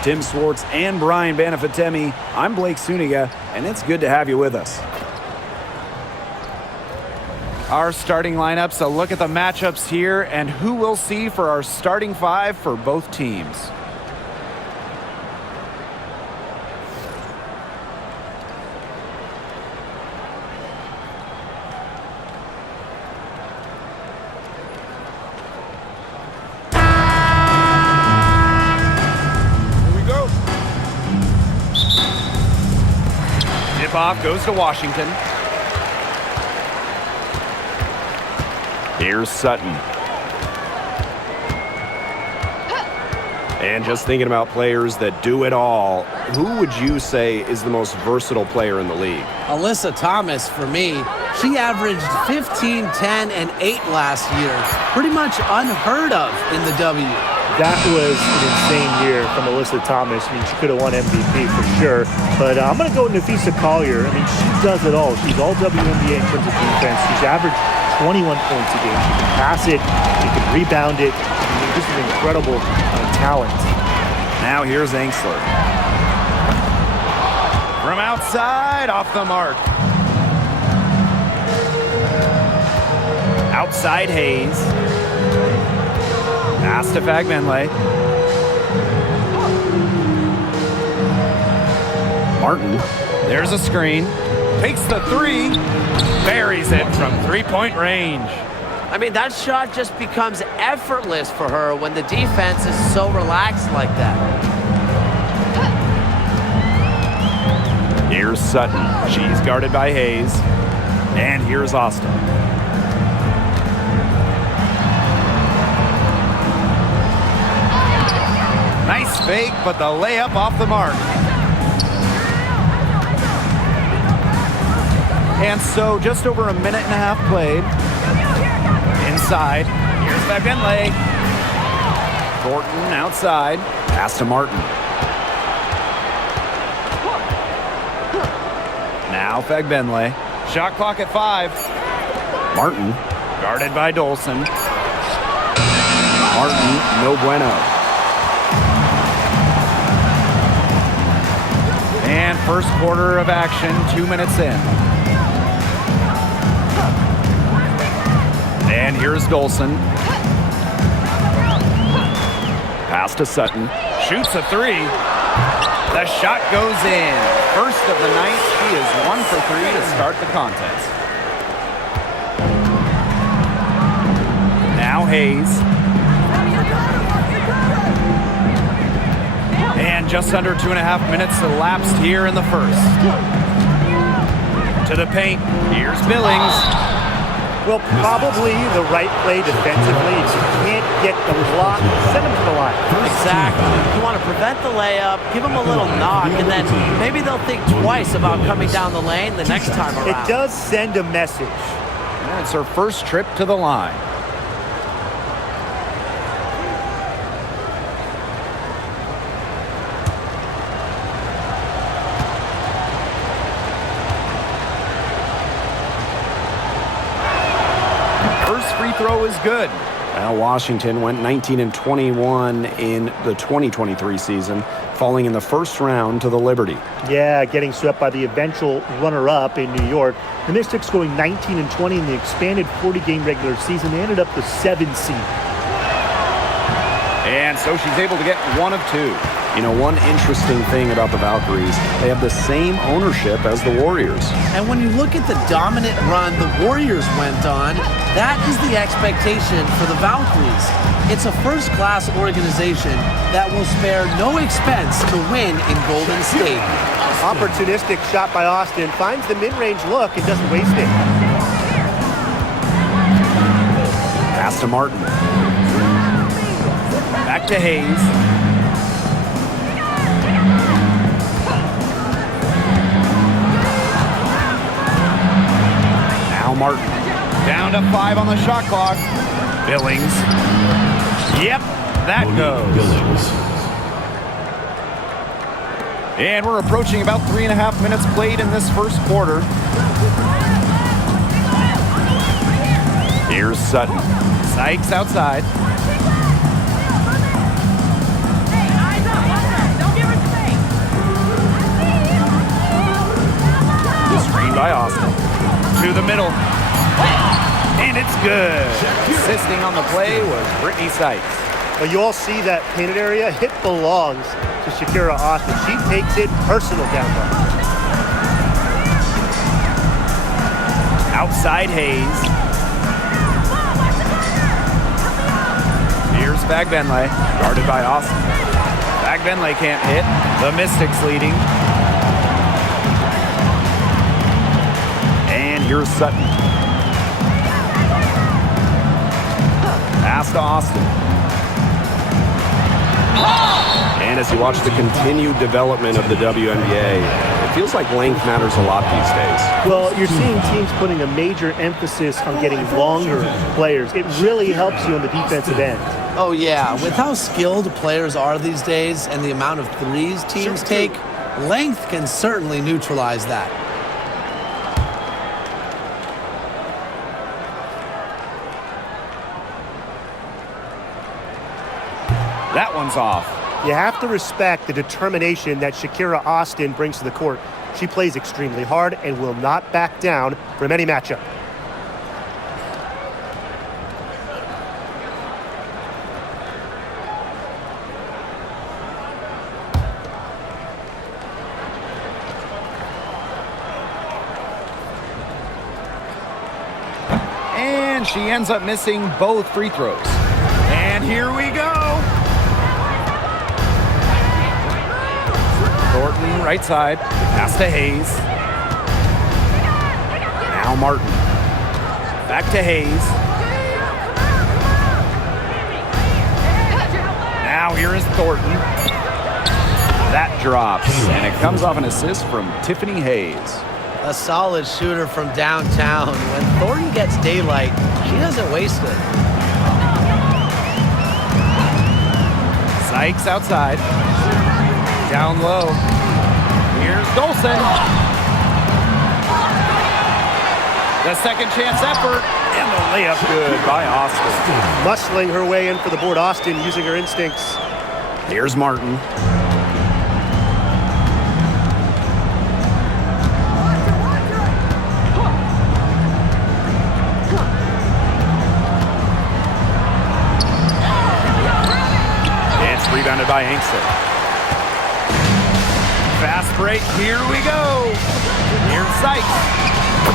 With Tim Swartz and Brian Banafitemi, I'm Blake Suniga, and it's good to have you with us. Our starting lineups, a look at the matchups here, and who we'll see for our starting five for both teams. Tip-off goes to Washington. Here's Sutton. And just thinking about players that do it all, who would you say is the most versatile player in the league? Alyssa Thomas, for me. She averaged 15, 10, and 8 last year. Pretty much unheard of in the W. That was an insane year from Alyssa Thomas. I mean, she could have won MVP for sure. But I'm going to go with Nafisa Collier. I mean, she does it all. She's all WNBA in terms of defense. She's averaged 21 points a game. She can pass it. She can rebound it. I mean, this is incredible talent. Now here's Angsler. From outside, off the mark. Outside Hayes. Pass to Fagbenle. Martin. There's a screen. Takes the three. Buries it from three-point range. I mean, that shot just becomes effortless for her when the defense is so relaxed like that. Here's Sutton. She's guarded by Hayes. And here's Austin. Nice fake, but the layup off the mark. And so just over a minute and a half played. Inside. Here's Fagbenle. Thornton outside. Pass to Martin. Now Fagbenle. Shot clock at 5. Martin. Guarded by Dolson. Martin, no bueno. And first quarter of action, 2 minutes in. And here's Dolson. Pass to Sutton. Shoots a three. The shot goes in. First of the night. She is 1 for 3 to start the contest. Now Hayes. And just under 2.5 minutes elapsed here in the first. To the paint. Here's Billings. Well, probably the right play defensively. If you can't get the block, send him to the line. Exactly. You want to prevent the layup, give them a little knock, and then maybe they'll think twice about coming down the lane the next time around. It does send a message. And it's her first trip to the line. Free throw is good. Well, Washington went 19-21 in the 2023 season, falling in the first round to the Liberty. Yeah, getting swept by the eventual runner-up in New York. The Mystics going 19-20 in the expanded 40-game regular season. They ended up the 7th seed. And so she's able to get 1 of 2. You know, one interesting thing about the Valkyries, they have the same ownership as the Warriors. And when you look at the dominant run the Warriors went on, that is the expectation for the Valkyries. It's a first-class organization that will spare no expense to win in Golden State. Opportunistic shot by Austin. Finds the mid-range look and doesn't waste it. Pass to Martin. Back to Hayes. Martin. Down to 5 on the shot clock. Billings. Yep, that goes. And we're approaching about 3.5 minutes played in this first quarter. Here's Sutton. Sykes outside. by Austin. To the middle. And it's good. Assisting on the play was Brittany Sykes. Well, you all see that painted area. It belongs to Shakira Austin. She takes it personal down low. Outside Hayes. Here's Bagbenley, guarded by Austin. Bagbenley can't hit. The Mystics leading. And here's Sutton. Pass to Austin. And as you watch the continued development of the WNBA, it feels like length matters a lot these days. Well, you're seeing teams putting a major emphasis on getting longer players. It really helps you on the defensive end. Oh, yeah. With how skilled players are these days and the amount of threes teams take, length can certainly neutralize that. That one's off. You have to respect the determination that Shakira Austin brings to the court. She plays extremely hard and will not back down from any matchup. And she ends up missing both free throws. And here we go. Thornton, right side. Pass to Hayes. Now Martin. Back to Hayes. Now here is Thornton. That drops, and it comes off an assist from Tiffany Hayes. A solid shooter from downtown. When Thornton gets daylight, she doesn't waste it. Sykes outside. Down low. Here's Dolson. The second chance effort. And the layup good by Austin. Muscling her way in for the board. Austin using her instincts. Here's Martin. It's rebounded by Inkster. Fast break, here we go. Here's Sykes.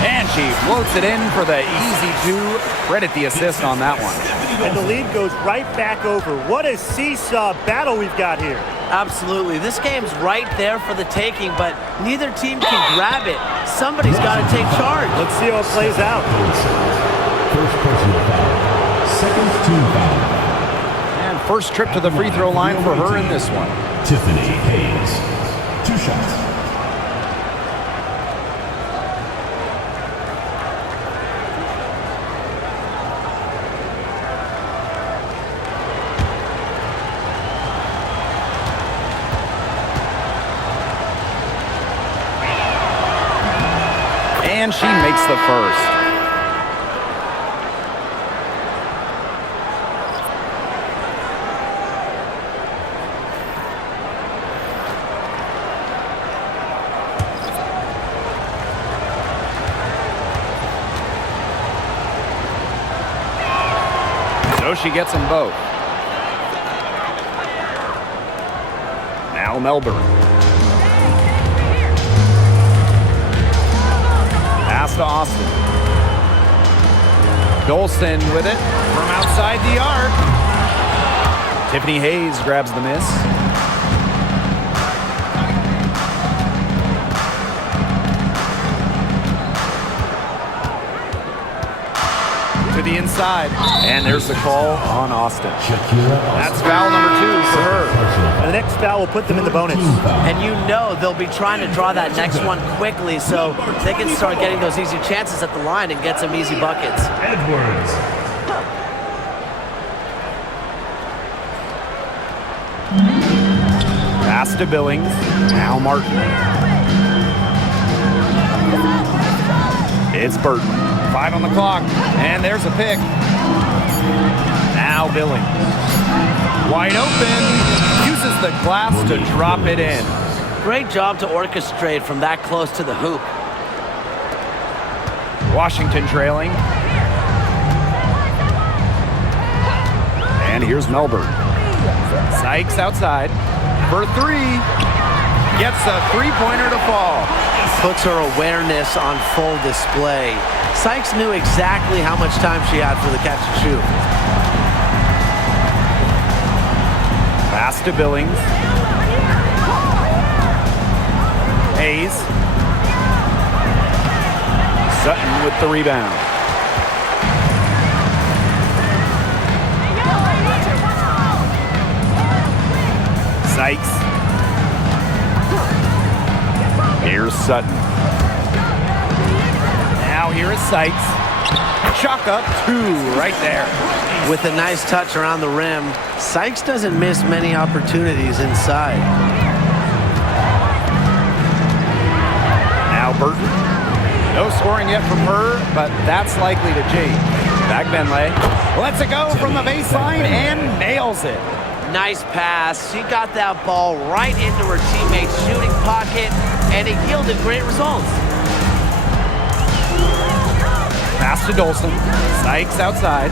And she floats it in for the easy two. Credit the assist on that one. And the lead goes right back over. What a seesaw battle we've got here. Absolutely. This game's right there for the taking, but neither team can grab it. Somebody's got to take charge. Let's see how it plays out. First personal foul. Second team foul. And first trip to the free throw line for her in this one. Tiffany Hayes. 2 shots. And she makes the first. So she gets them both. Now Melbourne. Pass to Austin. Dolson with it from outside the arc. Tiffany Hayes grabs the miss. To the inside. And there's the call on Austin. That's foul number 2 for her. And the next foul will put them in the bonus. And you know they'll be trying to draw that next one quickly so they can start getting those easy chances at the line and get some easy buckets. Edwards. Pass to Billings. Now Martin. It's Burton. 5 on the clock. And there's a pick. Now Billings. Wide open. Uses the glass to drop it in. Great job to orchestrate from that close to the hoop. Washington trailing. And here's Melbourne. Sykes outside for three. Gets a three-pointer to fall. Puts her awareness on full display. Sykes knew exactly how much time she had for the catch and shoot. Pass to Billings. Hayes. Sutton with the rebound. Sykes. Here's Sutton. Now here is Sykes. Chalk up two right there. With a nice touch around the rim, Sykes doesn't miss many opportunities inside. Now Burton. No scoring yet from her, but that's likely to change. Back Benley. Lets it go from the baseline and nails it. Nice pass. She got that ball right into her teammate's shooting pocket, and it yielded great results. Pass to Dolson. Sykes outside.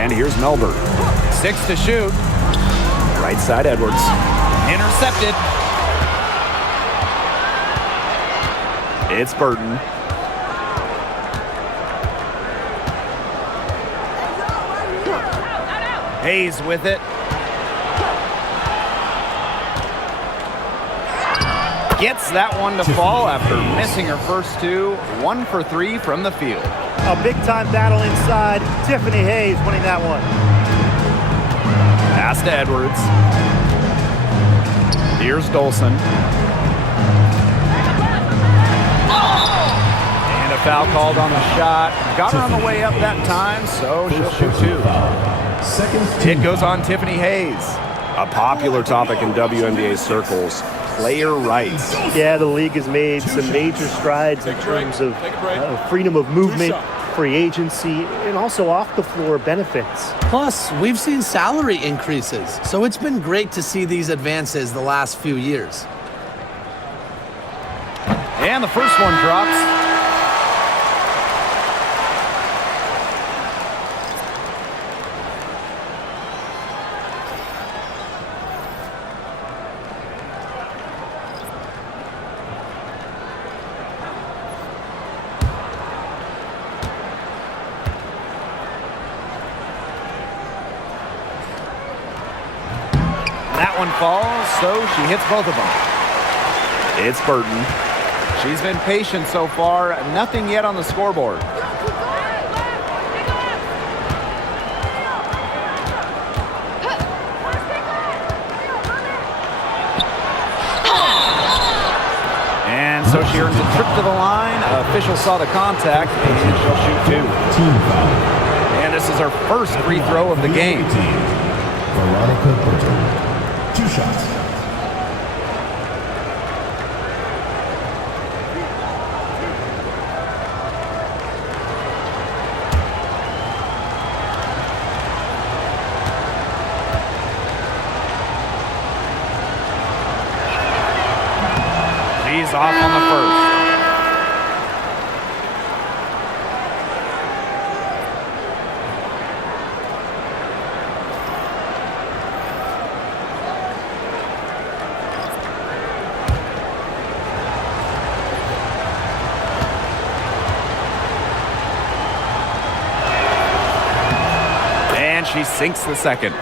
And here's Melbourne. 6 to shoot. Right side, Edwards. Intercepted. It's Burton. Hayes with it. Gets that one to fall after missing her first two. 1 for 3 from the field. A big-time battle inside. Tiffany Hayes winning that one. Pass to Edwards. Here's Dolson. And a foul called on the shot. Got her on the way up that time, so she'll shoot two. It goes on Tiffany Hayes. A popular topic in WNBA circles, player rights. Yeah, the league has made some major strides in terms of freedom of movement, free agency, and also off-the-floor benefits. Plus, we've seen salary increases, so it's been great to see these advances the last few years. And the first one drops. That one falls, so she hits both of them. It's Burton. She's been patient so far. Nothing yet on the scoreboard. And so she earns a trip to the line. Official saw the contact, and she'll shoot two. Team foul. And this is her first free throw of the game. Veronica Burton. 2 shots. She's off on the first. And she sinks the second.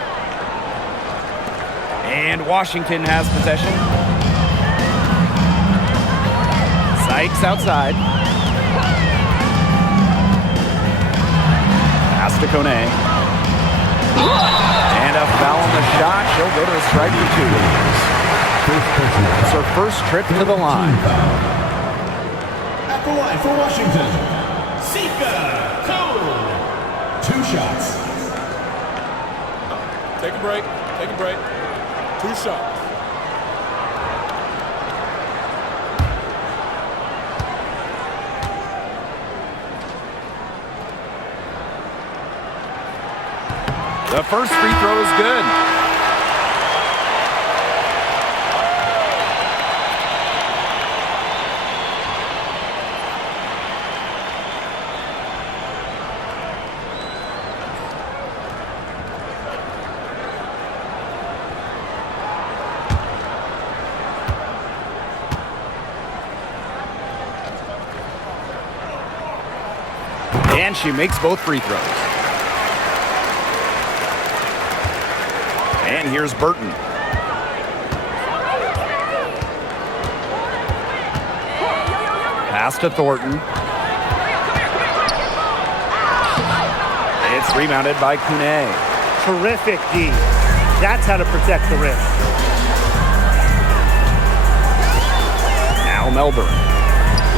And Washington has possession. Sykes outside. Pass to Kone. And a foul on the shot. She'll go to the strike for two. It's her first trip to the line. At the line for Washington, Sika Cone. 2 shots. Take a break. Take a break. 2 shots. The first free throw is good. And she makes both free throws. And here's Burton. Pass to Thornton. It's rebounded by Kune. Terrific D. That's how to protect the rim. Now Melbourne.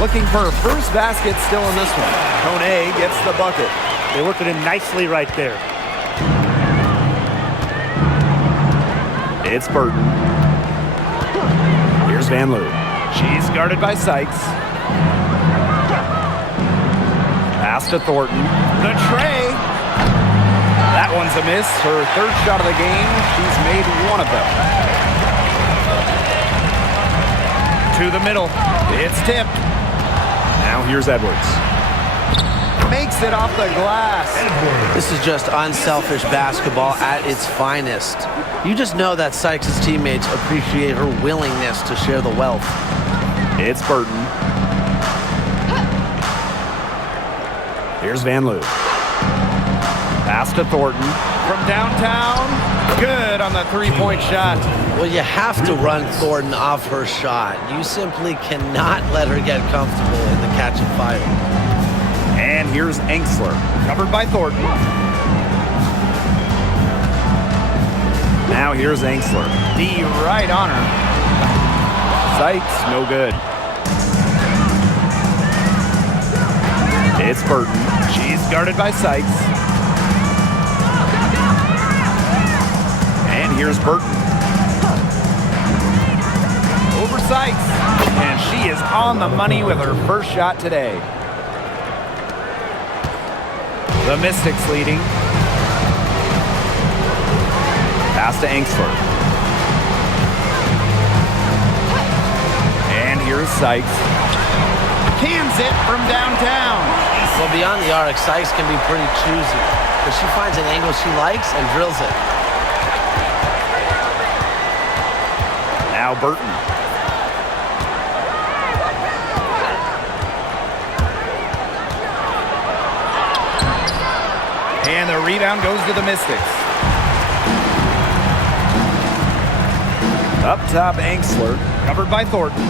Looking for her first basket still in this one. Kone gets the bucket. They worked it in nicely right there. It's Burton. Here's Van Loo. She's guarded by Sykes. Pass to Thornton. The tray. That one's a miss. Her third shot of the game. She's made one of them. To the middle. It's tipped. Now here's Edwards. Makes it off the glass. This is just unselfish basketball at its finest. You just know that Sykes' teammates appreciate her willingness to share the wealth. It's Burton. Here's Van Loo. Pass to Thornton. From downtown. Good on the three-point shot. Well, you have to run Thornton off her shot. You simply cannot let her get comfortable in the catch and fire. And here's Engsler. Covered by Thornton. Now here's Engsler. D right on her. Sykes, no good. It's Burton. She's guarded by Sykes. And here's Burton. Over Sykes. And she is on the money with her first shot today. The Mystics leading. Pass to Engsler. And here's Sykes. Cans it from downtown. Well, beyond the arc, Sykes can be pretty choosy, but she finds an angle she likes and drills it. Now Burton. And the rebound goes to the Mystics. Up top, Engsler, covered by Thornton.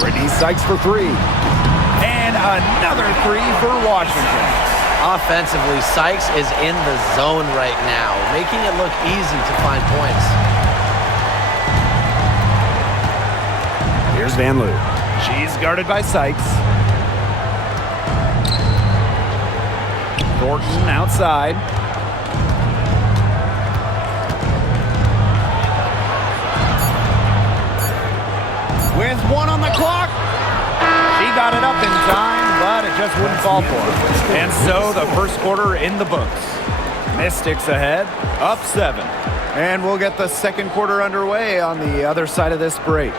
Brittany Sykes for three. And another three for Washington. Offensively, Sykes is in the zone right now, making it look easy to find points. Here's Van Loo. She's guarded by Sykes. Thornton outside. With one on the clock. She got it up in time, but it just wouldn't fall for her. And so the first quarter in the books. Mystics ahead, up 7. And we'll get the second quarter underway on the other side of this break.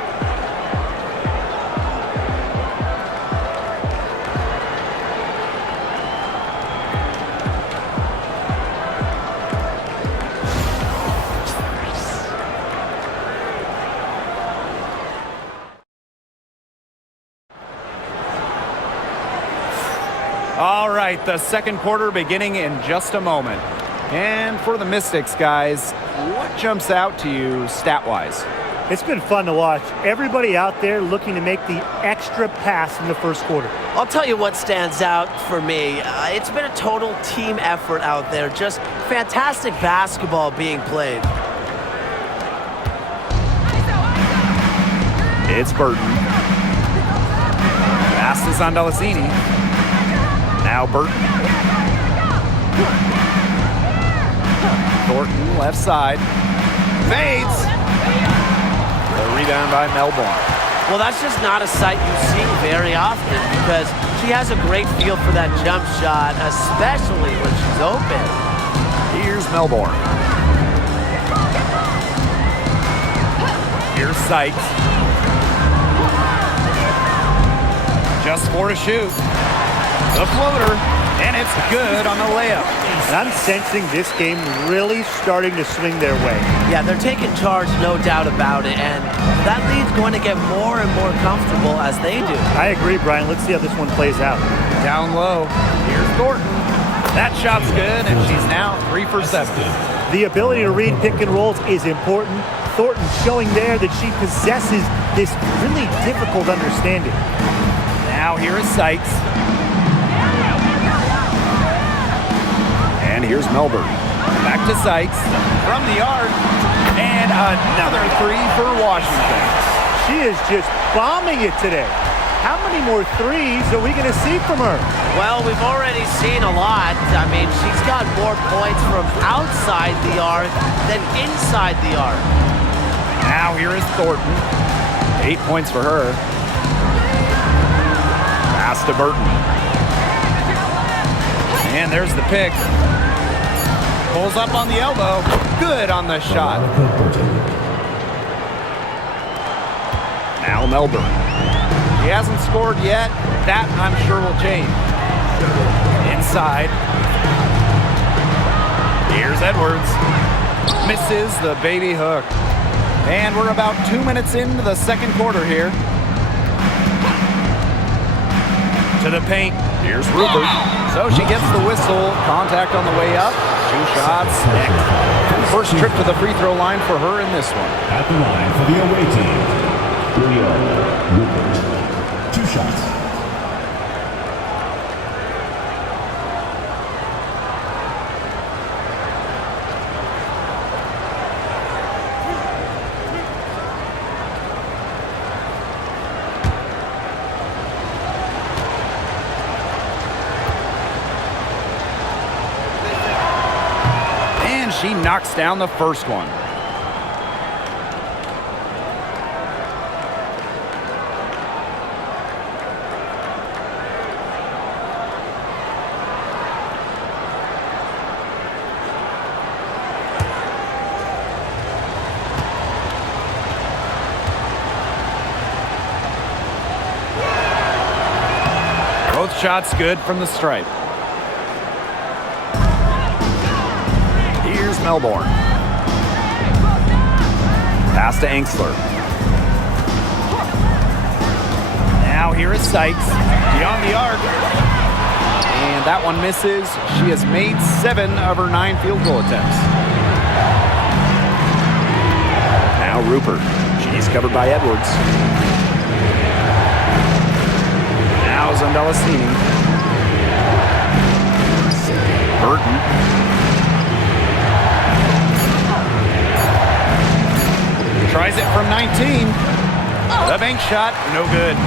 All right, the second quarter beginning in just a moment. And for the Mystics, guys, what jumps out to you stat-wise? It's been fun to watch. Everybody out there looking to make the extra pass in the first quarter. I'll tell you what stands out for me. It's been a total team effort out there. Just fantastic basketball being played. It's Burton. Pass is on Delasini. Now Burton. Thornton left side. Fades. The rebound by Melbourne. Well, that's just not a sight you see very often because she has a great feel for that jump shot, especially when she's open. Here's Melbourne. Here's Sykes. Just 4 to shoot. The floater, and it's good on the layup. And I'm sensing this game really starting to swing their way. Yeah, they're taking charge, no doubt about it, and that lead's going to get more and more comfortable as they do. I agree, Brian. Let's see how this one plays out. Down low. Here's Thornton. That shot's good, and she's now 3 for 7. The ability to read pick and rolls is important. Thornton showing there that she possesses this really difficult understanding. Now here is Sykes. And here's Melbourne. Back to Sykes from the arc. And another 3 for Washington. She is just bombing it today. How many more threes are we going to see from her? Well, we've already seen a lot. I mean, she's got more points from outside the arc than inside the arc. Now here is Thornton. 8 points for her. Pass to Burton. And there's the pick. Pulls up on the elbow. Good on the shot. Now Melbourne. He hasn't scored yet. That, I'm sure, will change. Inside. Here's Edwards. Misses the baby hook. And we're about 2 minutes into the second quarter here. To the paint. Here's Rupert. So she gets the whistle. Contact on the way up. 2 shots. First trip to the free throw line for her in this one. At the line for the away team, Rupert. 2 shots. And she knocks down the first one. Both shots good from the stripe. Here's Melbourne. Pass to Angsler. Now here is Sykes. Beyond the arc. And that one misses. She has made 7 of her 9 field goal attempts. Now Rupert. She's covered by Edwards. Now Zondalastini. Burton. Tries it from 19. The bank shot, no good.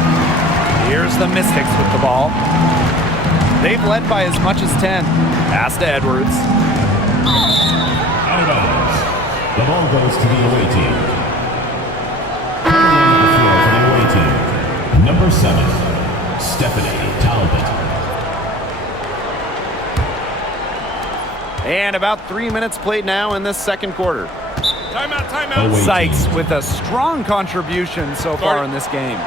Here's the Mystics with the ball. They've led by as much as 10. Pass to Edwards. Out of bounds. The ball goes to the away team. On the floor for the away team, number 7, Stephanie Talbot. And about 3 minutes played now in this second quarter. Timeout, timeout. Away Sykes team. with a strong contribution so far in this game.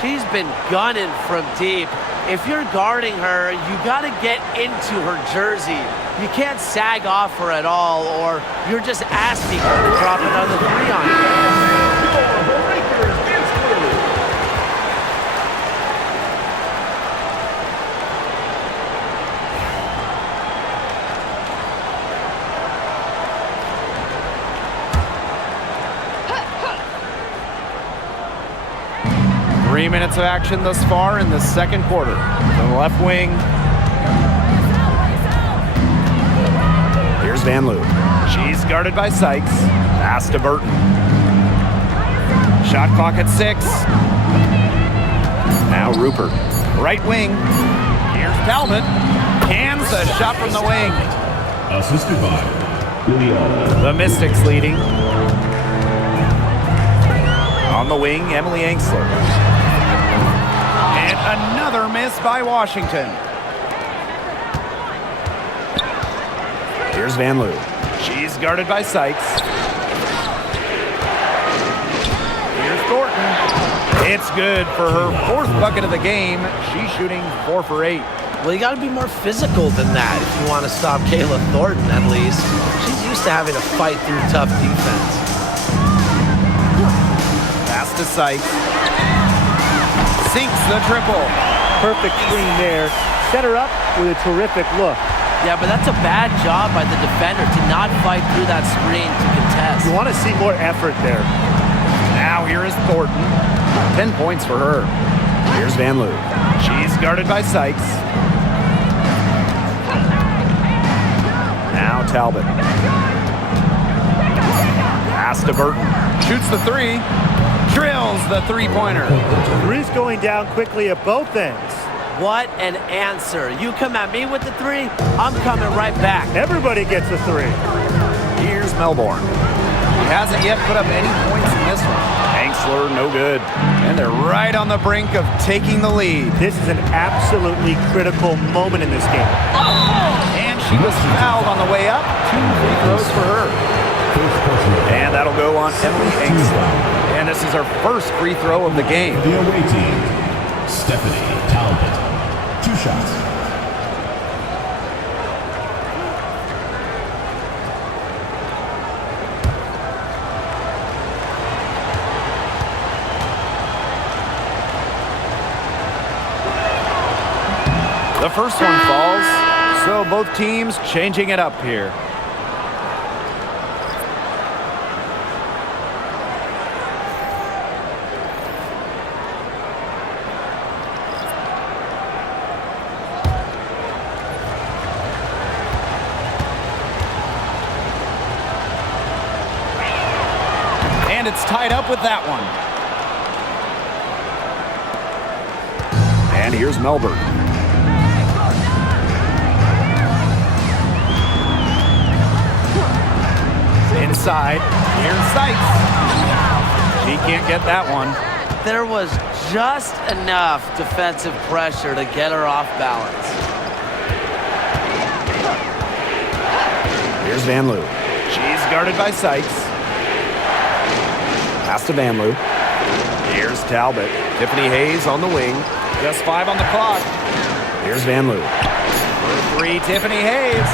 She's been gunning from deep. If you're guarding her, you got to get into her jersey. You can't sag off her at all, or you're just asking her to drop another 3 on you. Three minutes of action thus far in the second quarter. To the left wing. Here's Van Loo. She's guarded by Sykes. Pass to Burton. Shot clock at 6. Now Rupert. Right wing. Here's Talbot. Cans a shot from the wing. Assisted by Julio. The Mystics leading. On the wing, Emily Angsler. And another miss by Washington. Here's Van Loo. She's guarded by Sykes. Here's Thornton. It's good for her 4th bucket of the game. She's shooting 4 for 8. Well, you got to be more physical than that if you want to stop Kayla Thornton, at least. She's used to having to fight through tough defense. Pass to Sykes. Sinks the triple. Perfect screen there. Set her up with a terrific look. Yeah, but that's a bad job by the defender to not fight through that screen to contest. You want to see more effort there. Now here is Thornton. 10 points for her. Here's Van Loo. She's guarded by Sykes. Now Talbot. Pass to Burton. Shoots the three. Drills the three-pointer. Three's going down quickly at both ends. What an answer. You come at me with the three, I'm coming right back. Everybody gets a three. Here's Melbourne. He hasn't yet put up any points in this one. Angsler, no good. And they're right on the brink of taking the lead. This is an absolutely critical moment in this game. And she was fouled on the way up. 2 free throws for her. And that'll go on Emily Angsler. And this is her first free throw of the game. The away team, Stephanie Talbot. 2 shots. The first one falls, so both teams changing it up here. And it's tied up with that one. And here's Melbourne. Inside, here's Sykes. She can't get that one. There was just enough defensive pressure to get her off balance. Here's Van Loo. She's guarded by Sykes. Pass to Van Loo. Here's Talbot. Tiffany Hayes on the wing. Just 5 on the clock. Here's Van Loo. For 3, Tiffany Hayes.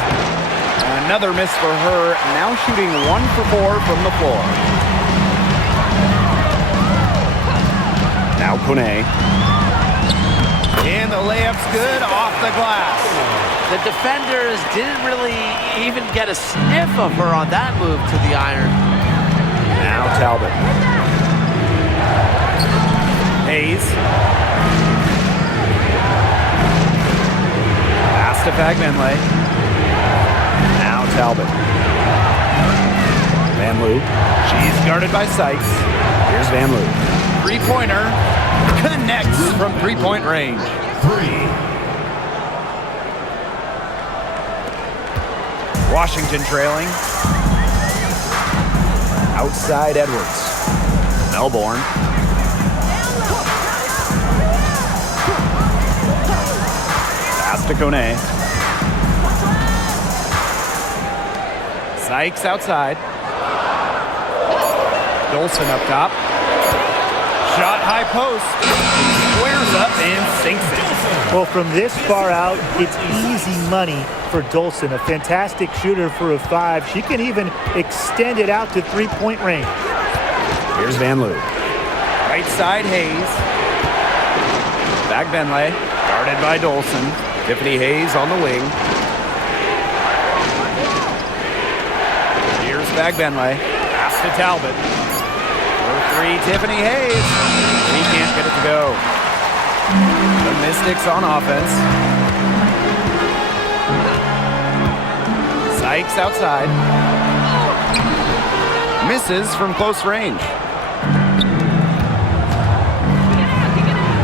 Another miss for her. Now shooting 1 for 4 from the floor. Now Kone. And the layup's good off the glass. The defenders didn't really even get a sniff of her on that move to the iron. Now Talbot. Hayes. Pass to Fagbenley. Now Talbot. Van Loo. She's guarded by Sykes. Here's Van Loo. Three-pointer. Connects from three-point range. 3. Washington trailing. Outside Edwards. Melbourne. Pass to Kone. Sykes outside. Dolson up top. Shot high post. Squares up and sinks it. Well, from this far out, it's easy money for Dolson. A fantastic shooter for a 5. She can even extend it out to 3-point range. Here's Van Loo. Right side Hayes. Fagbenley. Guarded by Dolson. Tiffany Hayes on the wing. Here's Fagbenley. Pass to Talbot. For 3, Tiffany Hayes. He can't get it to go. The Mystics on offense. Sykes outside. Misses from close range.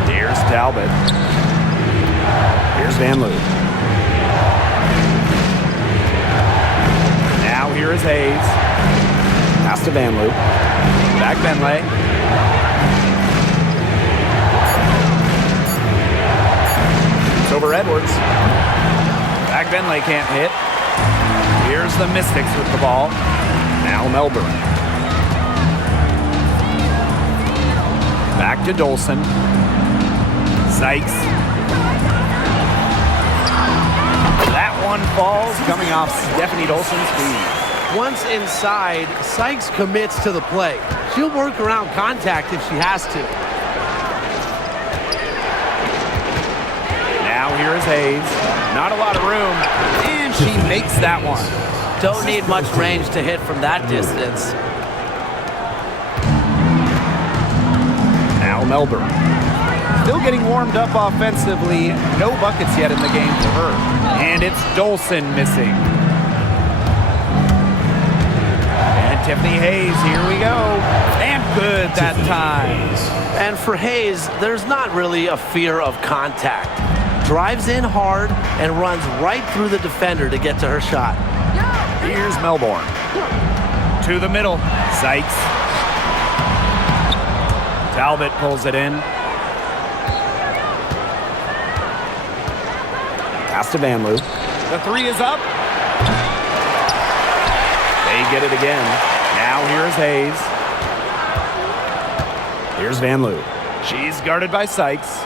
Here's Talbot. Here's Van Loo. Now here is Hayes. Pass to Van Loo. Fagbenley. It's over Edwards. Fagbenley can't hit. Here's the Mystics with the ball. Now Melbourne. Back to Dolson. Sykes. one falls, coming off Stephanie Dolson's feed. Once inside, Sykes commits to the play. She'll work around contact if she has to. Now here is Hayes. Not a lot of room, and she makes that one. Don't need much range to hit from that distance. Now Melbourne. Still getting warmed up offensively. No buckets yet in the game for her. And it's Dolson missing. And Tiffany Hayes, here we go. And good that time. And for Hayes, there's not really a fear of contact. Drives in hard and runs right through the defender to get to her shot. Here's Melbourne. To the middle. Sykes. Talbot pulls it in. Pass to Van Loo. The three is up. They get it again. Now here's Hayes. Here's Van Loo. She's guarded by Sykes.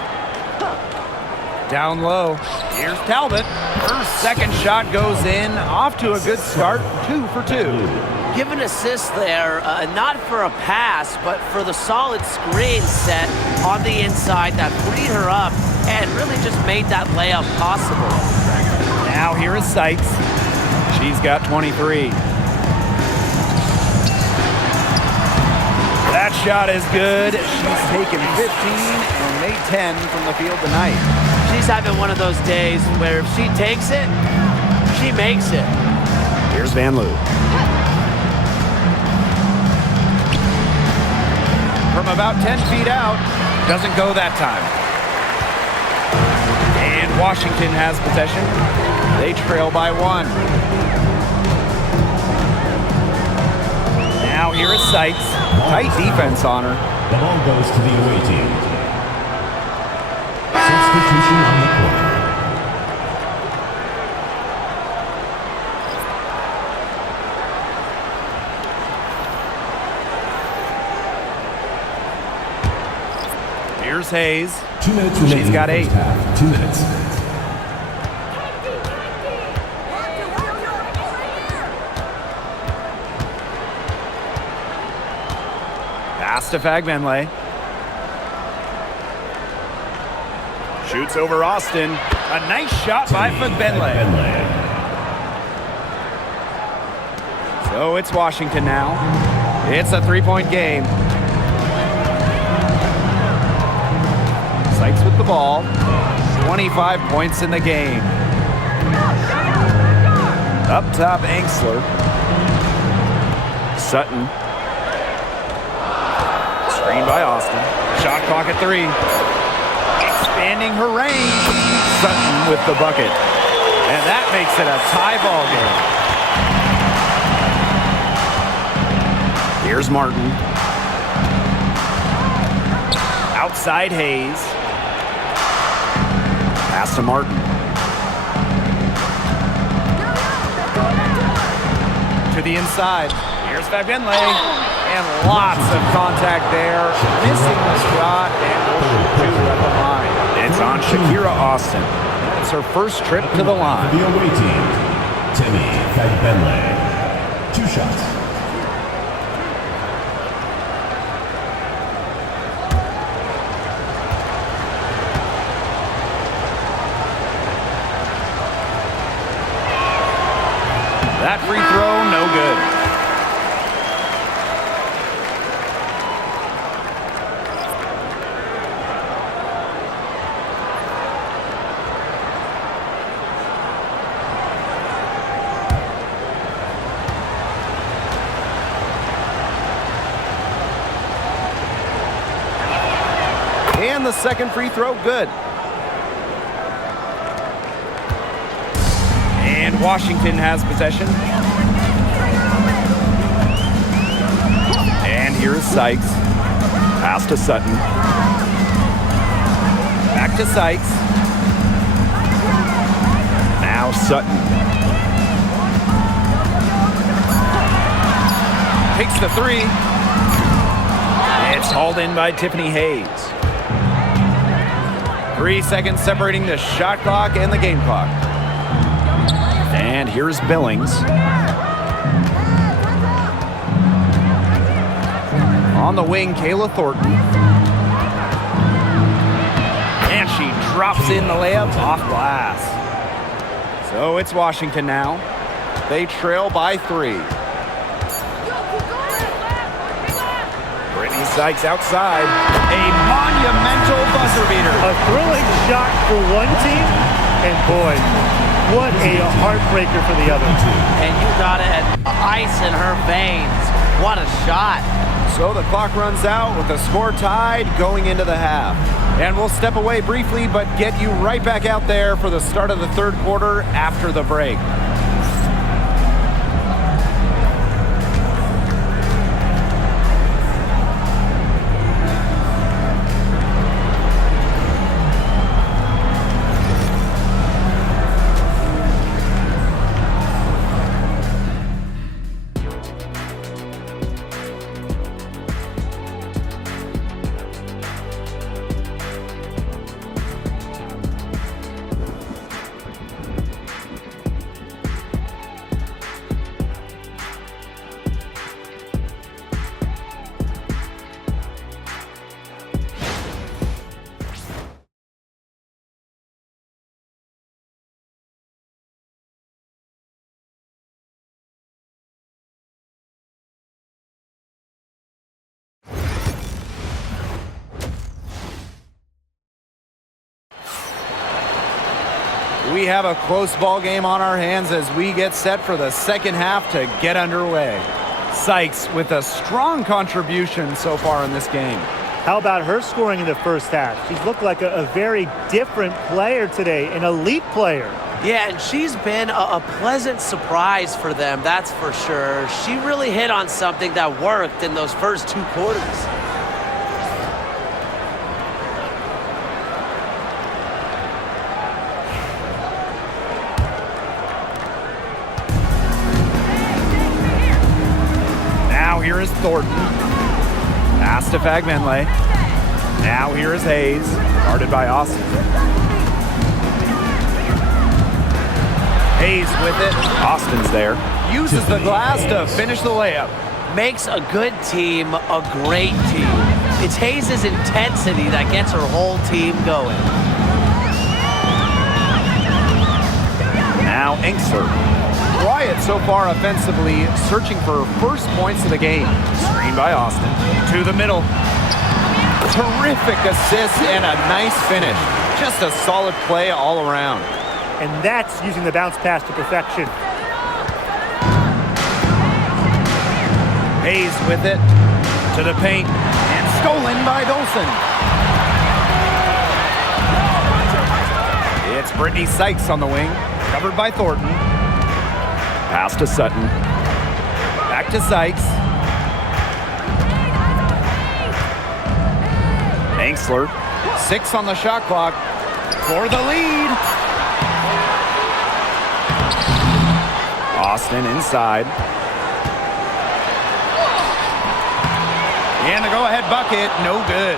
Down low. Here's Talbot. Her second shot goes in. Off to a good start. 2 for 2. Give an assist there, not for a pass, but for the solid screen set on the inside that freed her up and really just made that layup possible. Now here is Sykes. She's got 23. That shot is good. She's taken 15 and made 10 from the field tonight. She's having one of those days where if she takes it, she makes it. Here's Van Loo. From about 10 feet out, doesn't go that time. And Washington has possession. They trail by 1. Now here is Sykes. Tight defense on her. The ball goes to the away team. Substitution on the court. Here's Hayes. 2 minutes remaining. She's got 8. 2 minutes. Pass to Fagbenley. Shoots over Austin. A nice shot by Fagbenley. So it's Washington now. It's a 3-point game. Sykes with the ball. 25 points in the game. Up top, Angsler. Sutton. Screen by Austin. Shot clock at 3. Expanding her range. Sutton with the bucket. And that makes it a tie ball game. Here's Martin. Outside Hayes. Pass to Martin. To the inside. Here's Fagbenley. And lots of contact there. Missing the shot and will shoot 2 at the line. It's on Shakira Austin. It's her first trip to the line. The away team. Timmy Fagbenley. 2 shots. That free throw, no good. And the second free throw, good. And Washington has possession. And here's Sykes. Pass to Sutton. Back to Sykes. Now Sutton. Takes the 3. It's hauled in by Tiffany Hayes. 3 seconds separating the shot clock and the game clock. And here's Billings. On the wing, Kayla Thornton. And she drops in the layup off glass. So it's Washington now. They trail by 3. Brittany Sykes outside. A monumental buzzer beater. A thrilling shot for one team, and boy, what a heartbreaker for the other team. And you got it, ice in her veins. What a shot. So the clock runs out with the score tied going into the half. And we'll step away briefly, but get you right back out there for the start of the third quarter after the break. We have a close ball game on our hands as we get set for the second half to get underway. Sykes with a strong contribution so far in this game. How about her scoring in the first half? She's looked like a very different player today, an elite player. Yeah, and she's been a pleasant surprise for them, that's for sure. She really hit on something that worked in those first 2 quarters. Here is Thornton. Pass to Fagmenle. Now here is Hayes. Guarded by Austin. Hayes with it. Austin's there. Uses the glass to finish the layup. Makes a good team a great team. It's Hayes' intensity that gets her whole team going. Now Enxler. Quiet so far offensively, searching for first points of the game. Screen by Austin. To the middle. Terrific assist and a nice finish. Just a solid play all around. And that's using the bounce pass to perfection. Hayes with it. To the paint. And stolen by Dolson. It's Brittany Sykes on the wing. Covered by Thornton. Pass to Sutton. Back to Sykes. Enxler. 6 on the shot clock for the lead. Austin inside. And the go-ahead bucket, no good.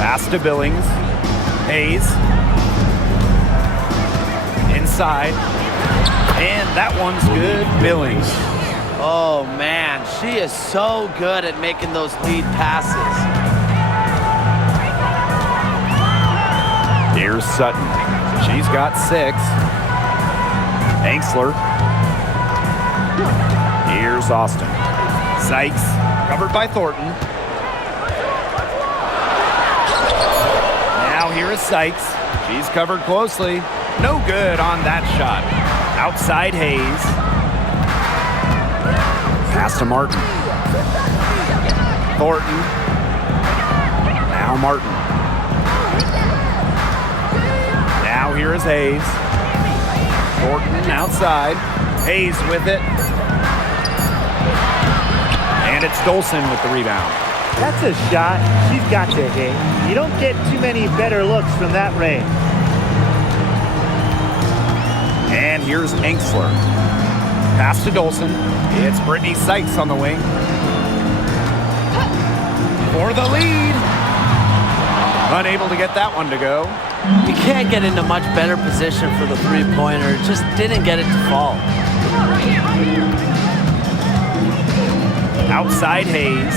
Pass to Billings. Hayes. Inside. And that one's good. Billings. Oh, man, she is so good at making those lead passes. Here's Sutton. She's got 6. Enxler. Here's Austin. Sykes, covered by Thornton. Now here is Sykes. She's covered closely. No good on that shot. Outside Hayes. Pass to Martin. Thornton. Now Martin. Now here is Hayes. Thornton outside. Hayes with it. And it's Dolson with the rebound. That's a shot she's got to hit. You don't get too many better looks from that range. And here's Enxler. Pass to Dolson. It's Brittany Sykes on the wing. For the lead. Unable to get that one to go. You can't get into much better position for the three-pointer. Just didn't get it to fall. Outside Hayes.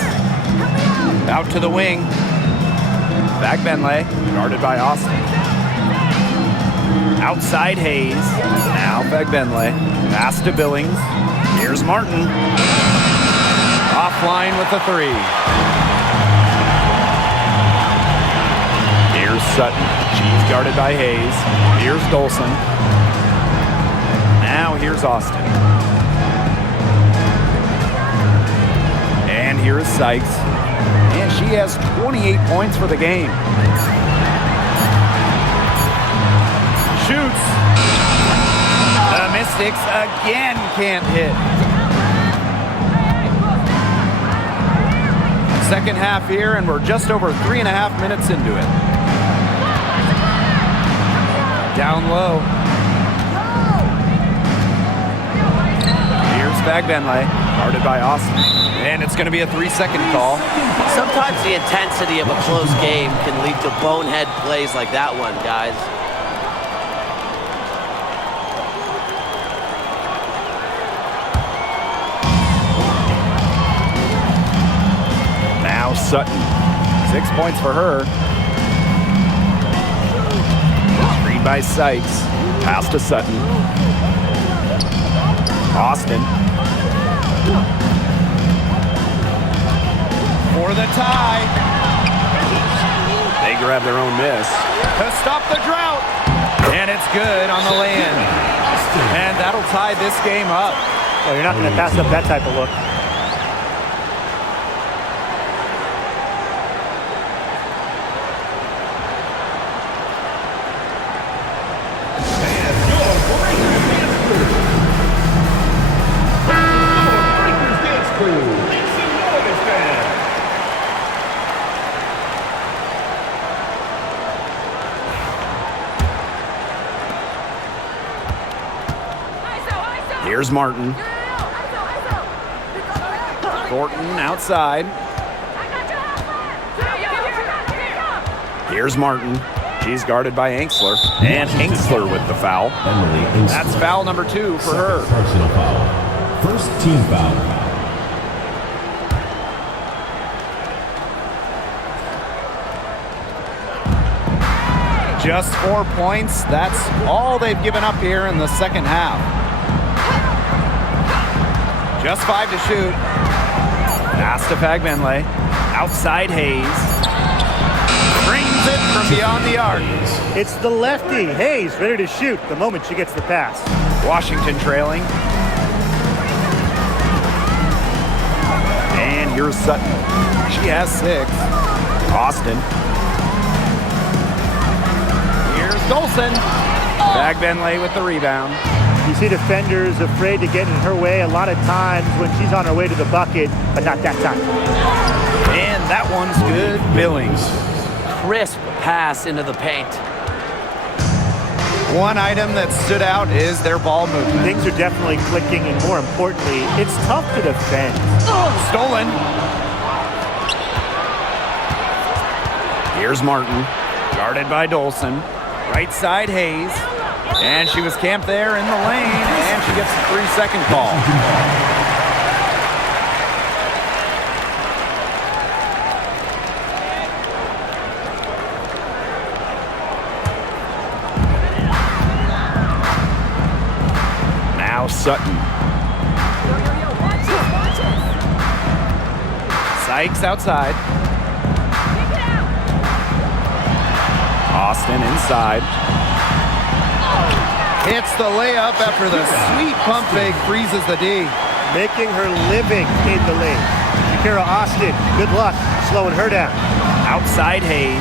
Out to the wing. Back Benley. Guarded by Austin. Outside Hayes. Now back Benley. Pass to Billings. Here's Martin. Offline with the three. Here's Sutton. She's guarded by Hayes. Here's Dolson. Now here's Austin. And here is Sykes. And she has 28 points for the game. Shoots. The Mystics again can't hit. Second half here, and we're just over 3.5 minutes into it. Down low. Here's Fagbenley, guarded by Austin. And it's going to be a 3-second call. Sometimes the intensity of a close game can lead to bonehead plays like that one, guys. Now Sutton, 6 points for her. Screen by Sykes, pass to Sutton. Austin. For the tie. They grab their own miss. To stop the drought. And it's good on the land. And that'll tie this game up. Oh, you're not going to pass up that type of look. Here's Martin. Thornton outside. Here's Martin. She's guarded by Angsler. And Angsler with the foul. That's foul number 2 for her. Personal foul. First team foul. Just 4 points. That's all they've given up here in the second half. Just 5 to shoot. Pass to Fagbenley. Outside Hayes. Brings it from beyond the arc. It's the lefty, Hayes, ready to shoot the moment she gets the pass. Washington trailing. And here's Sutton. She has 6. Austin. Here's Dolson. Fagbenley with the rebound. You see defenders afraid to get in her way a lot of times when she's on her way to the bucket, but not that time. And that one's good. Billings. Crisp pass into the paint. One item that stood out is their ball movement. Things are definitely clicking, and more importantly, it's tough to defend. Stolen. Here's Martin, guarded by Dolson. Right side Hayes. And she was camped there in the lane, and she gets a 3-second call. Now Sutton. Sykes outside. Austin inside. Hits the layup after the sweet pump fake freezes the D. Making her living in the lane. Shakira Austin, good luck slowing her down. Outside Hayes.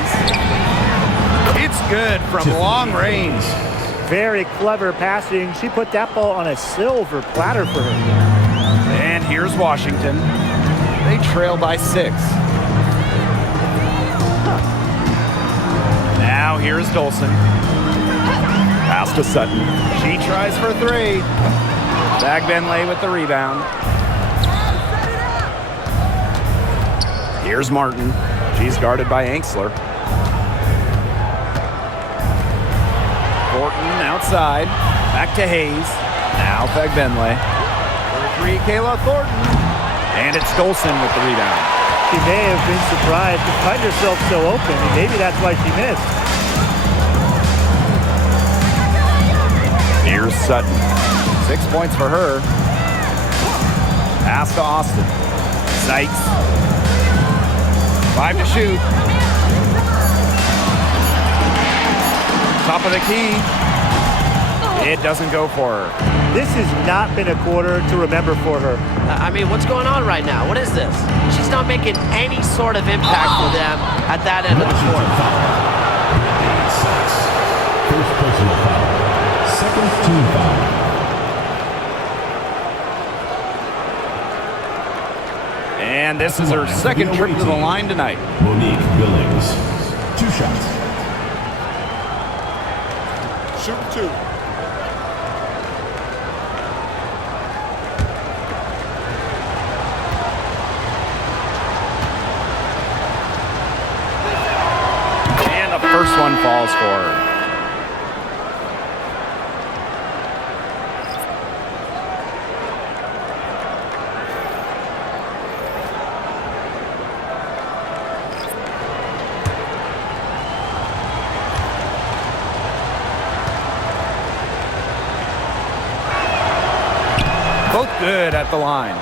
It's good from long range. Very clever passing. She put that ball on a silver platter for her. And here's Washington. They trail by 6. Now here's Dolson. Pass to Sutton. She tries for 3. Fagbenley with the rebound. Here's Martin. She's guarded by Angsler. Thornton outside. Back to Hayes. Now Fagbenle. For three, Kayla Thornton. And it's Dolson with the rebound. She may have been surprised to find herself so open, and maybe that's why she missed. Here's Sutton. 6 points for her. Pass to Austin. Sykes. 5 to shoot. Top of the key. It doesn't go for her. This has not been a quarter to remember for her. I mean, what's going on right now? What is this? She's not making any sort of impact for them at that end of the court. First personal foul. Second team foul. And this is her second trip to the line tonight. Monique Billings. 2 shots. Shoot 2. And the first one falls for her. Both good at the line.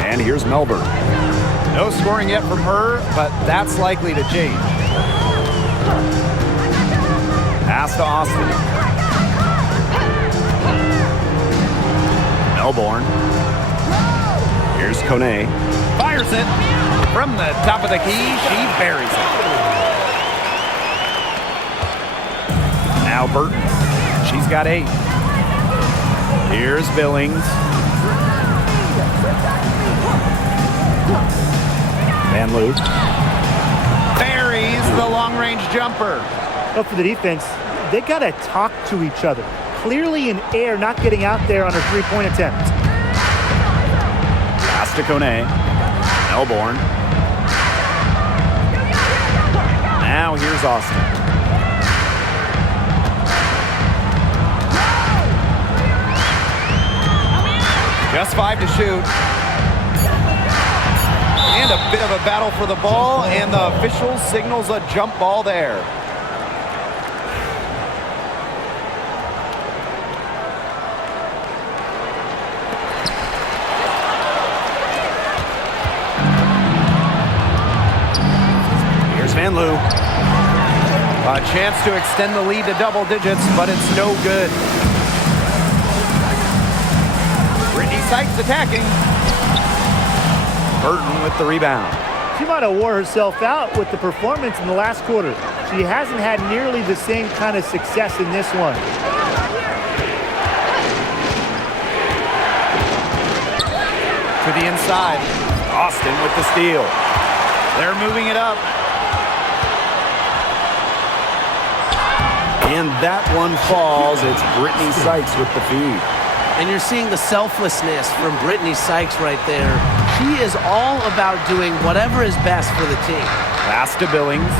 And here's Melbourne. No scoring yet from her, but that's likely to change. Pass to Austin. Melbourne. Here's Kone. Fires it. From the top of the key, she buries it. Now Burton. She's got 8. Here's Billings. Van Loo. Buries the long-range jumper. But for the defense, they got to talk to each other. Clearly in air, not getting out there on her three-point attempt. Pass to Kone. Melbourne. Now here's Austin. Just 5 to shoot. And a bit of a battle for the ball, and the official signals a jump ball there. Here's Van Loo. A chance to extend the lead to double digits, but it's no good. Sykes attacking. Burton with the rebound. She might have wore herself out with the performance in the last quarter. She hasn't had nearly the same kind of success in this one. To the inside. Austin with the steal. They're moving it up. And that one falls. It's Brittany Sykes with the feed. And you're seeing the selflessness from Brittany Sykes right there. She is all about doing whatever is best for the team. Pass to Billings.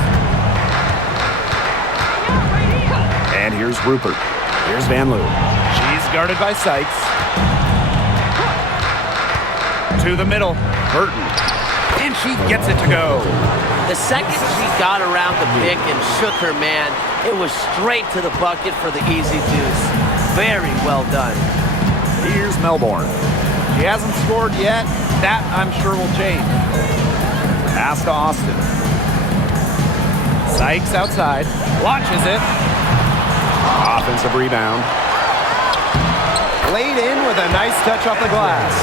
And here's Rupert. Here's Van Loo. She's guarded by Sykes. To the middle. Burton. And she gets it to go. The second she got around the pick and shook her man, it was straight to the bucket for the easy deuce. Very well done. Here's Melbourne. She hasn't scored yet. That, I'm sure, will change. Pass to Austin. Sykes outside. Launches it. Offensive rebound. Laid in with a nice touch off the glass.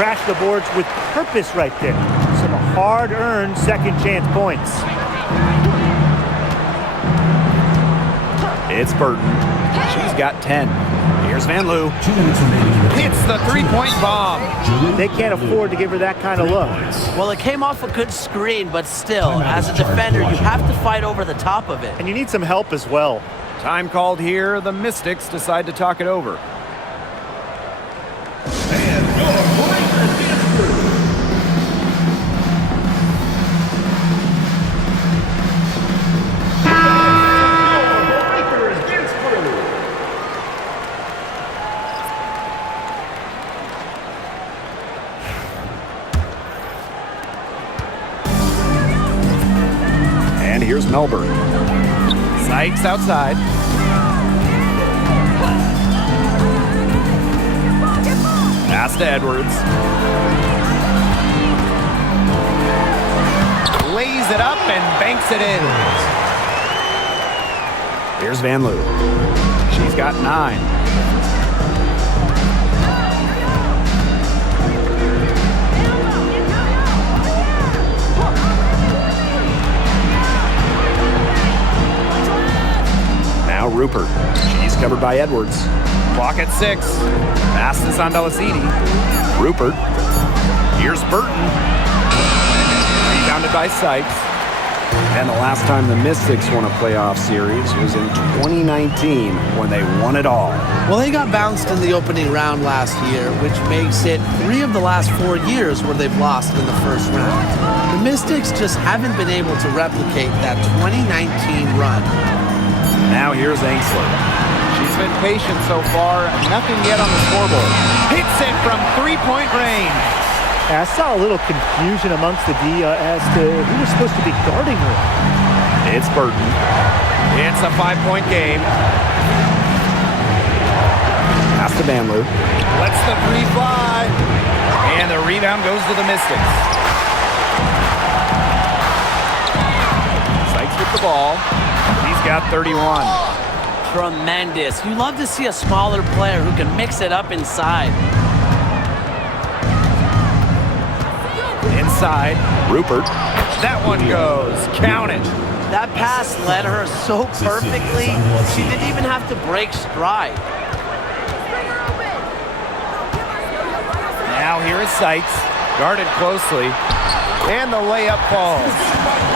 Crashed the boards with purpose right there. Some hard-earned second-chance points. It's Burton. She's got 10. Here's Van Loo. 2 minutes remaining. Hits the three-point bomb. They can't afford to give her that kind of look. Well, it came off a good screen, but still, as a defender, you have to fight over the top of it. And you need some help as well. Time called here. The Mystics decide to talk it over. And your Breakers answer. And here's Melbourne. Sykes outside. Pass to Edwards. Lays it up and banks it in. Here's Van Loo. She's got 9. Now Rupert. She's covered by Edwards. Clock at 6. Pass this on Delasini. Rupert. Here's Burton. Rebounded by Sykes. And the last time the Mystics won a playoff series was in 2019 when they won it all. Well, they got bounced in the opening round last year, which makes it 3 of the last 4 years where they've lost in the first round. The Mystics just haven't been able to replicate that 2019 run. Now here's Ainsley. She's been patient so far. Nothing yet on the scoreboard. Hits it from three-point range. I saw a little confusion amongst the D as to who was supposed to be guarding her. It's Burton. It's a 5-point game. Pass to Van Loo. Lets the 3 fly. And the rebound goes to the Mystics. Sykes with the ball. He's got 31. Tremendous. You love to see a smaller player who can mix it up inside. Inside, Rupert. That one goes. Count it. That pass led her so perfectly, she didn't even have to break stride. Now here is Sykes. Guarded closely. And the layup falls.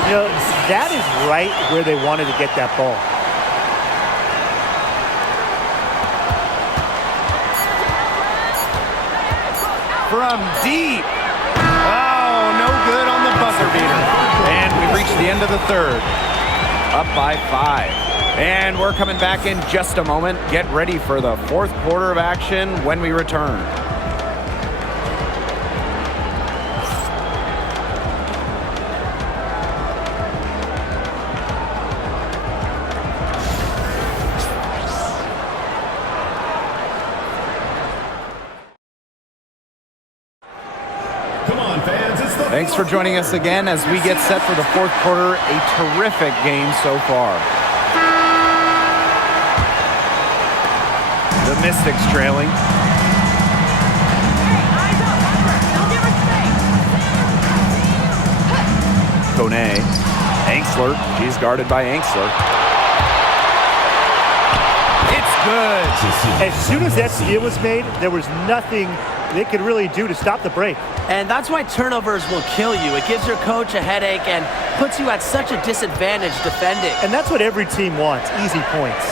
You know, that is right where they wanted to get that ball. From deep. Oh, no good on the buzzer beater. And we've reached the end of the third. Up by 5. And we're coming back in just a moment. Get ready for the fourth quarter of action when we return. Thanks for joining us again as we get set for the fourth quarter. A terrific game so far. The Mystics trailing. Kone. Angsler. She's guarded by Angsler. It's good. As soon as that steal was made, there was nothing they could really do to stop the break. And that's why turnovers will kill you. It gives your coach a headache and puts you at such a disadvantage defending. And that's what every team wants, easy points.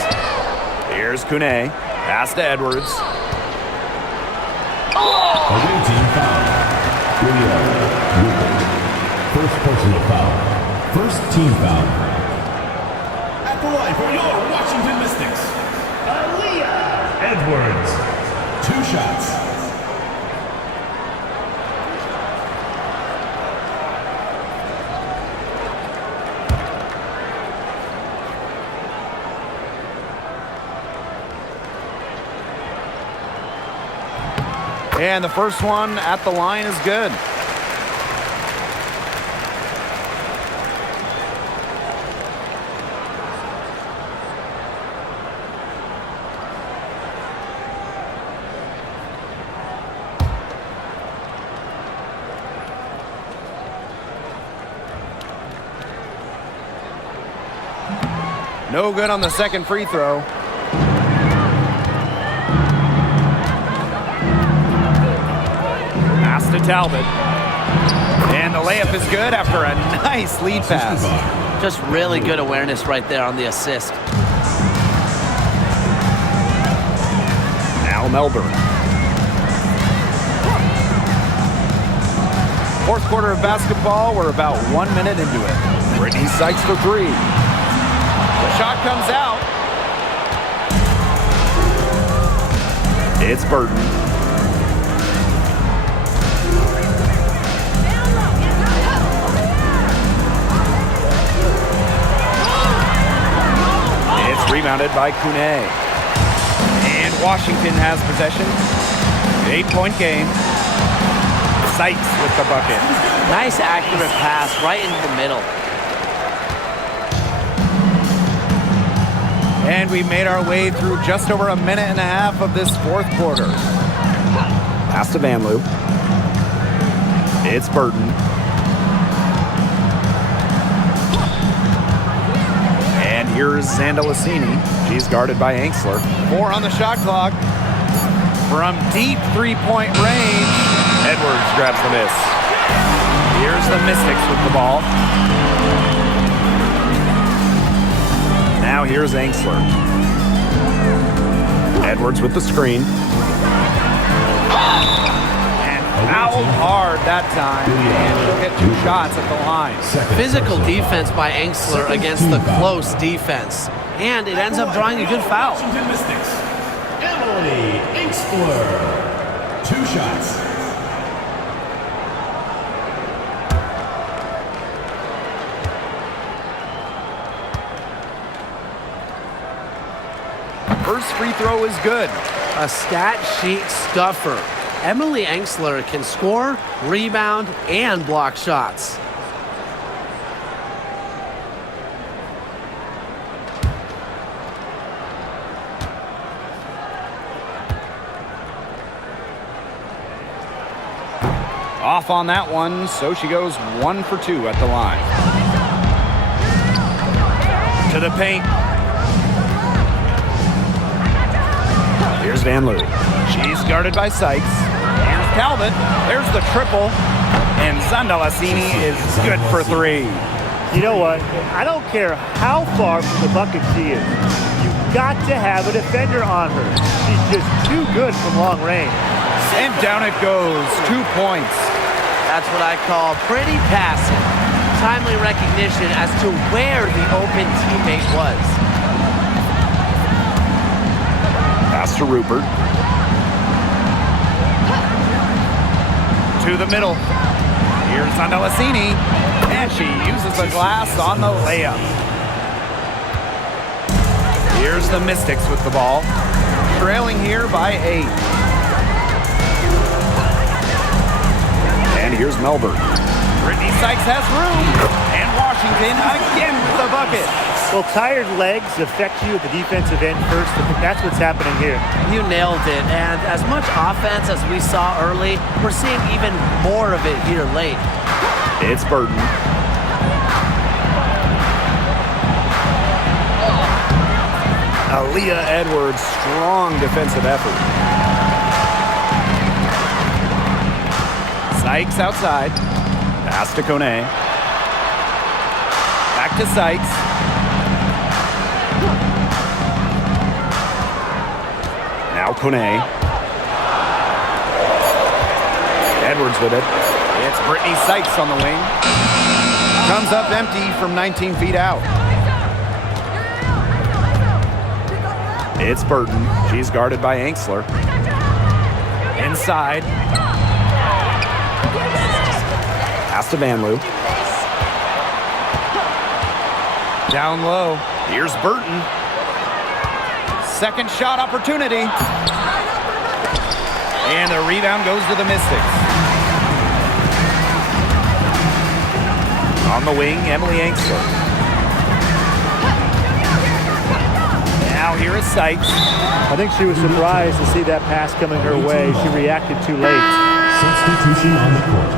Here's Kone. Pass to Edwards. Away team foul. First personal foul. First team foul. At the line for your Washington Mystics, Aaliyah Edwards. 2 shots. And the first one at the line is good. No good on the second free throw. Pass to Talbot. And the layup is good after a nice lead pass. Just really good awareness right there on the assist. Now Melbourne. Fourth quarter of basketball, we're about 1 minute into it. Brittany Sykes for 3. The shot comes out. It's Burton. Rebounded by Kune. And Washington has possession. 8-point game. Sykes with the bucket. Nice accurate pass right into the middle. And we made our way through just over a minute and a half of this fourth quarter. Pass to Van Loo. It's Burton. And here's Zandalicini. She's guarded by Angsler. 4 on the shot clock. From deep three-point range. Edwards grabs the miss. Here's the Mystics with the ball. Now here's Angsler. Edwards with the screen. And fouled hard that time. And she'll get 2 shots at the line. Physical defense by Angsler against the close defense. And it ends up drawing a good foul. Washington Mystics. Emily Angsler. 2 shots. First free throw is good. A stat sheet stuffer. Emily Angsler can score, rebound, and block shots. Off on that one, so she goes 1 for 2 at the line. To the paint. Here's Van Loo. She's guarded by Sykes. Here's Talbot. There's the triple. And Zandalicini is good for 3. You know what? I don't care how far from the bucket she is. You've got to have a defender on her. She's just too good from long range. And down it goes. 2 points. That's what I call pretty passive. Timely recognition as to where the open teammate was. Pass to Rupert. To the middle. Here's Zandalicini. And she uses the glass on the layup. Here's the Mystics with the ball. Trailing here by 8. And here's Melbourne. Brittany Sykes has room. And Washington again with the bucket. Well, tired legs affect you at the defensive end first. I think that's what's happening here. You nailed it. And as much offense as we saw early, we're seeing even more of it here late. It's Burton. Aaliyah Edwards, strong defensive effort. Sykes outside. Pass to Kone. Back to Sykes. Now Kone. Edwards with it. It's Brittany Sykes on the wing. Comes up empty from 19 feet out. It's Burton. She's guarded by Angsler. Inside. Pass to Van Loo. Down low. Here's Burton. Second shot opportunity. And the rebound goes to the Mystics. On the wing, Emily Angsler. Now here is Sykes. I think she was surprised to see that pass coming her way. She reacted too late. Substitution on the court.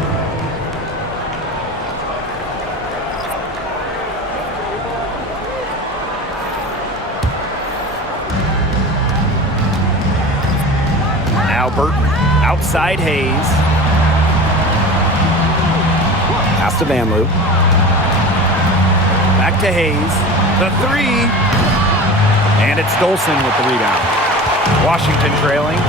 Now Burton. Outside Hayes. Pass to Van Loo. Back to Hayes. The 3. And it's Dolson with the rebound. Washington trailing.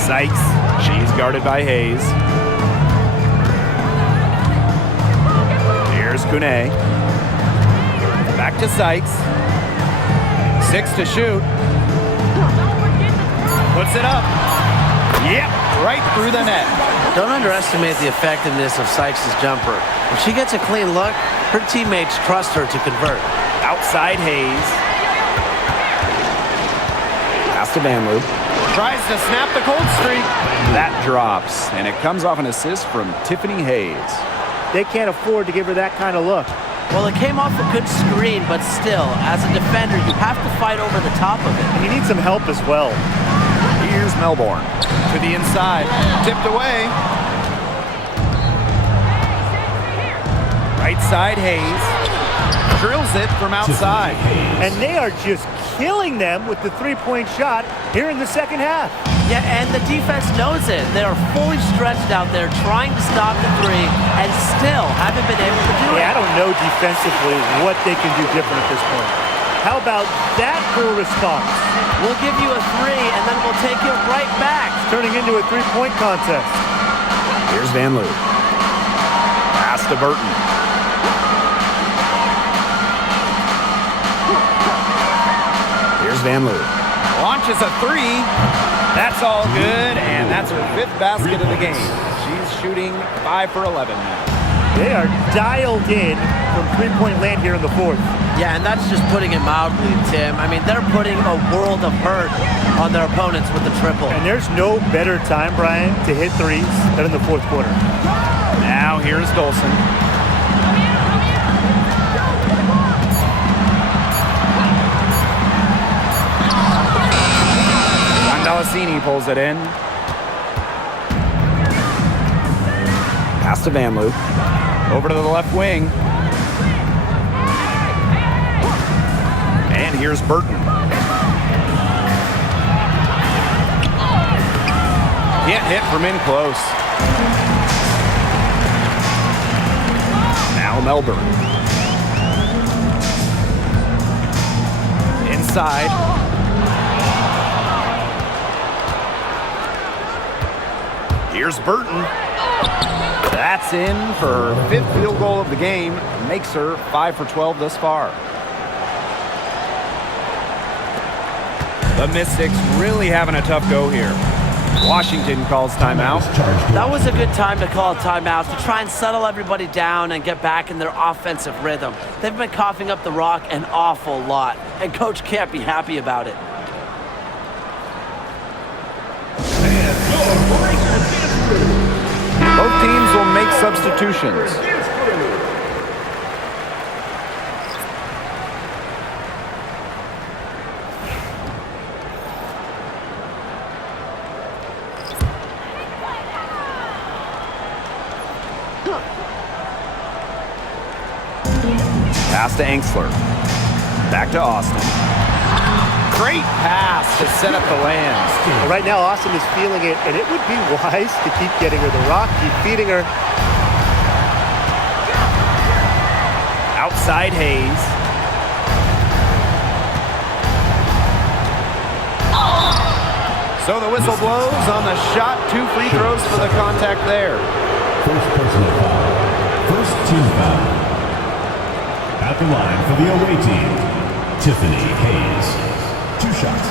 Sykes. She's guarded by Hayes. Here's Kune. Back to Sykes. 6 to shoot. Puts it up. Yep, right through the net. Don't underestimate the effectiveness of Sykes' jumper. If she gets a clean look, her teammates trust her to convert. Outside Hayes. Pass to Van Loo. Tries to snap the cold streak. That drops, and it comes off an assist from Tiffany Hayes. They can't afford to give her that kind of look. Well, it came off a good screen, but still, as a defender, you have to fight over the top of it. And you need some help as well. Here's Melbourne. To the inside. Tipped away. Right side, Hayes. Drills it from outside. And they are just killing them with the three-point shot here in the second half. Yeah, and the defense knows it. They are fully stretched out there trying to stop the three and still haven't been able to do it. Yeah, I don't know defensively what they can do different at this point. How about that for a response? We'll give you a three, and then we'll take it right back. It's turning into a three-point contest. Here's Van Loo. Pass to Burton. Here's Van Loo. Launches a three. That's all good, and that's her 5th basket of the game. She's shooting 5 for 11 now. They are dialed in from three-point land here in the 4th. Yeah, and that's just putting it mildly, Tim. I mean, they're putting a world of hurt on their opponents with the triple. And there's no better time, Brian, to hit threes than in the 4th quarter. Now here's Dolson. Dalasini pulls it in. Pass to Van Loo. Over to the left wing. And here's Burton. Can't hit from in close. Now Melbourne. Inside. Here's Burton. That's in for her 5th field goal of the game. Makes her 5 for 12 thus far. The Mystics really having a tough go here. Washington calls timeout. That was a good time to call a timeout to try and settle everybody down and get back in their offensive rhythm. They've been coughing up the rock an awful lot, and Coach can't be happy about it. Both teams will make substitutions. Pass to Angsler. Back to Austin. Great pass to set up the land. Right now, Austin is feeling it, and it would be wise to keep getting her the rock, keep feeding her. Outside Hayes. So the whistle blows on the shot. 2 free throws for the contact there. First personal foul. First team foul. At the line for the away team, Tiffany Hayes. 2 shots.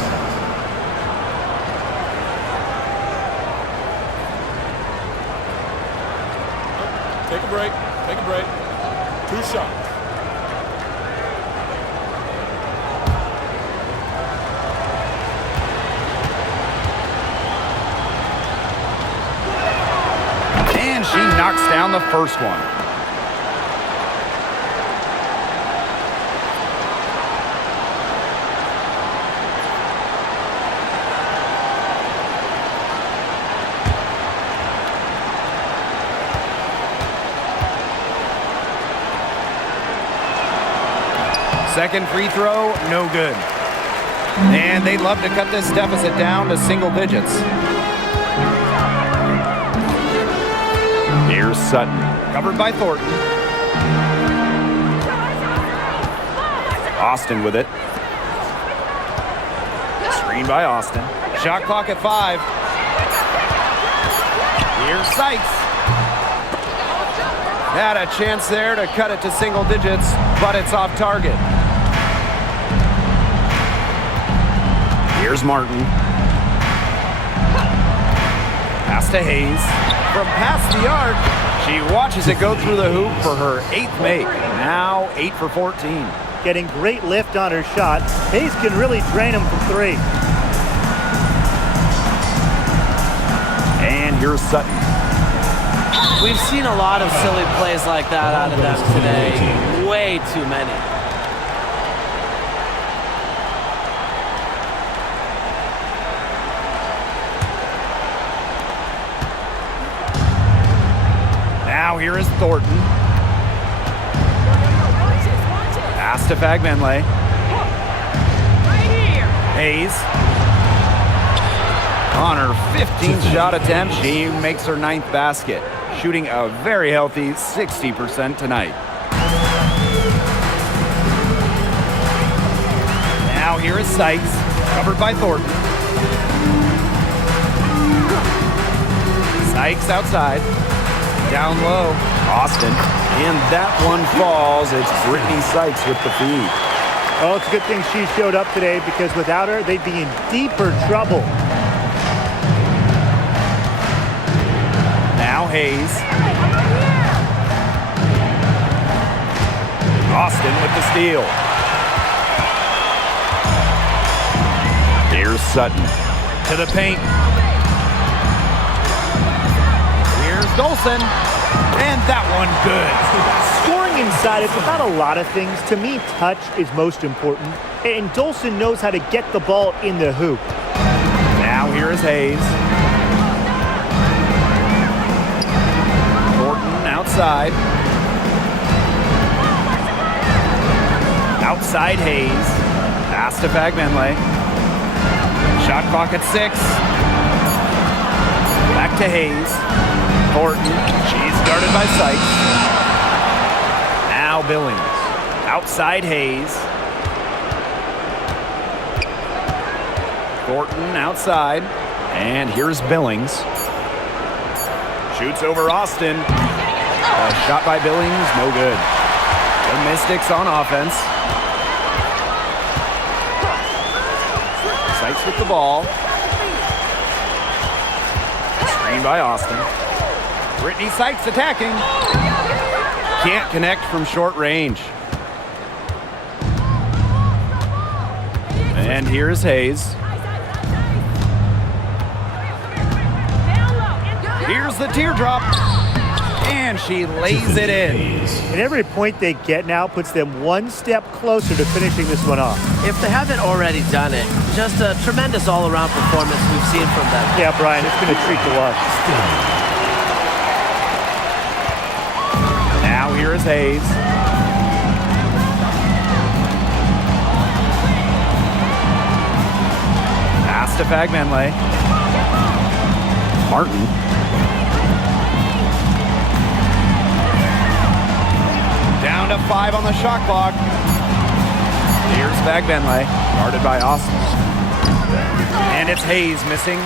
Take a break. Take a break. 2 shots. And she knocks down the first one. Second free throw, no good. And they'd love to cut this deficit down to single digits. Here's Sutton. Covered by Thornton. Austin with it. Screen by Austin. Shot clock at 5. Here's Sykes. Had a chance there to cut it to single digits, but it's off target. Here's Martin. Pass to Hayes. From past the arc, she watches it go through the hoop for her 8th make. Now 8 for 14. Getting great lift on her shot. Hayes can really drain him from 3. And here's Sutton. We've seen a lot of silly plays like that out of them today. Way too many. Now here is Thornton. Pass to Fagbenle. Hayes. On her 15th shot attempt, she makes her 9th basket, shooting a very healthy 60% tonight. Now here is Sykes, covered by Thornton. Sykes outside. Down low, Austin. And that one falls. It's Brittany Sykes with the feed. Oh, it's a good thing she showed up today because without her, they'd be in deeper trouble. Now Hayes. Austin with the steal. Here's Sutton. To the paint. Here's Dolson. And that one good. Scoring inside, it's about a lot of things. To me, touch is most important. And Dolson knows how to get the ball in the hoop. Now here is Hayes. Thornton outside. Outside Hayes. Pass to Fagbenle. Shot clock at 6. Back to Hayes. Thornton. She's guarded by Sykes. Now Billings. Outside Hayes. Thornton outside. And here's Billings. Shoots over Austin. A shot by Billings, no good. The Mystics on offense. Sykes with the ball. Screen by Austin. Brittany Sykes attacking. Can't connect from short range. And here's Hayes. Here's the teardrop. And she lays it in. And every point they get now puts them one step closer to finishing this one off. If they haven't already done it, just a tremendous all-around performance we've seen from them. Yeah, Brian, it's been a treat to watch. Now here is Hayes. Pass to Fagbenle. Martin. Down to 5 on the shot clock. Here's Fagbenle, guarded by Austin. And it's Hayes missing.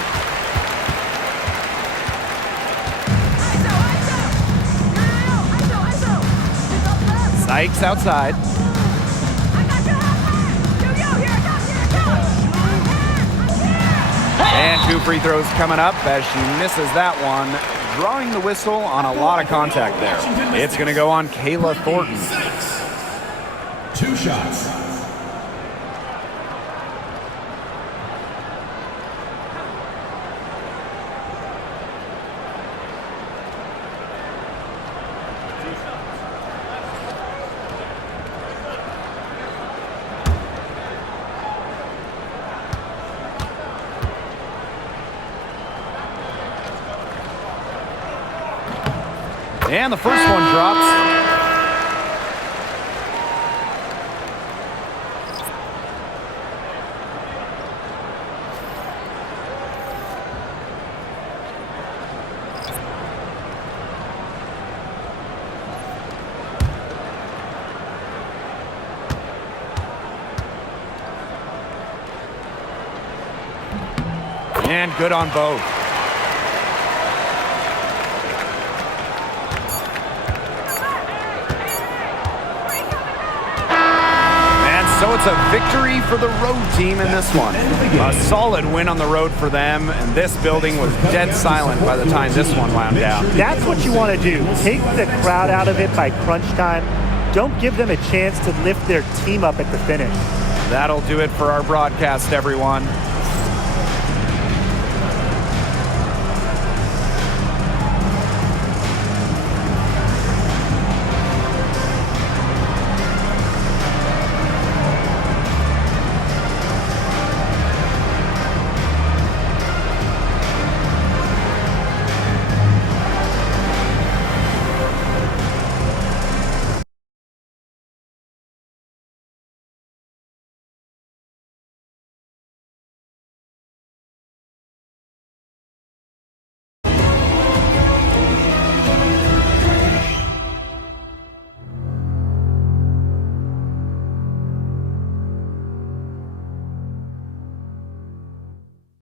Sykes outside. And 2 free throws coming up as she misses that one. Drawing the whistle on a lot of contact there. It's going to go on Kayla Thornton. 2 shots. And the first one drops. And good on both. So So it's a victory for the road team in this one. A solid win on the road for them, and this building was dead silent by the time this one wound down. That's what you want to do. Take the crowd out of it by crunch time. Don't give them a chance to lift their team up at the finish. That'll do it for our broadcast, everyone.